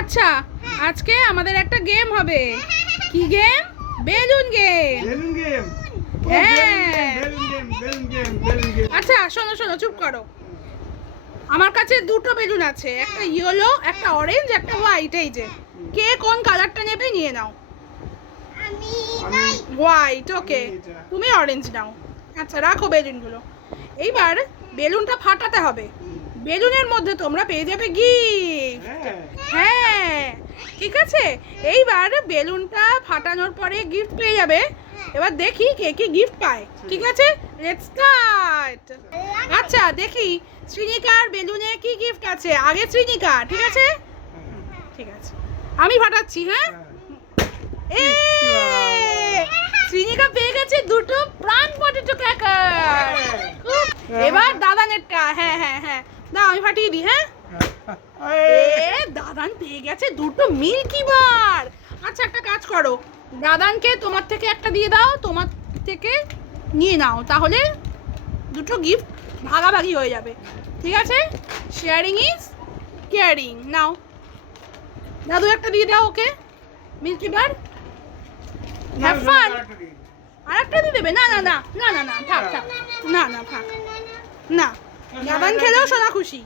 আচ্ছা, আজকে আমাদের একটা গেম হবে। কি game? Balloon game. Balloon game. হ্যাঁ। Balloon game. আচ্ছা শোনো শোনো, চুপ করো। আমার কাছে দুটো বেলুন আছে, একটা ইয়েলো, একটা অরেঞ্জ, একটা হোয়াইট। এই যে, কে কোন কালারটা নেবে নিয়ে নাও। হোয়াইট, ওকে। তুমি অরেঞ্জ নাও। আচ্ছা রাখো বেলুনগুলো। এইবার বেলুনটা ফাটাতে হবে। বেলুনের মধ্যে তোমরা পেয়ে যাবে গিফট। হ্যাঁ, ঠিক আছে। এইবার বেলুনটা ফাটানোর পরে গিফট পেয়ে যাবে। এবার দেখি কে কি গিফট পায়। ঠিক আছে, লেটস স্টার্ট। আচ্ছা দেখি শ্রীনিকার বেলুনে কি গিফট আছে। আগে শ্রীনিকা, ঠিক আছে? ঠিক আছে, আমি ফাটাচ্ছি। হ্যাঁ, শ্রীনিকা পেয়ে গেছে দুটো প্রাণ পটেটো ক্র্যাকার। এবার দাদানেরটা। হ্যাঁ হ্যাঁ হ্যাঁ, দাও আমি ফাটিয়ে দিই। হ্যাঁ, দাদান পেয়ে গেছে দুটো মিল্কি বার। আচ্ছা একটা কাজ করো, দাদানকে তোমার থেকে একটা দিয়ে দাও, তোমার থেকে নিয়ে নাও, তাহলে দুটো গিফট ভাগাভাগি হয়ে যাবে। ঠিক আছে, শেয়ারিং ইজ কেয়ারিং। নাও দাদু একটা দিয়ে দাও ওকে, মিল্কি বার। Have fun. আরেকটা দিয়ে দেবে? না না না না না না, থাক থাক, না না থাক, না দাদান খেলেও সোনা খুশি।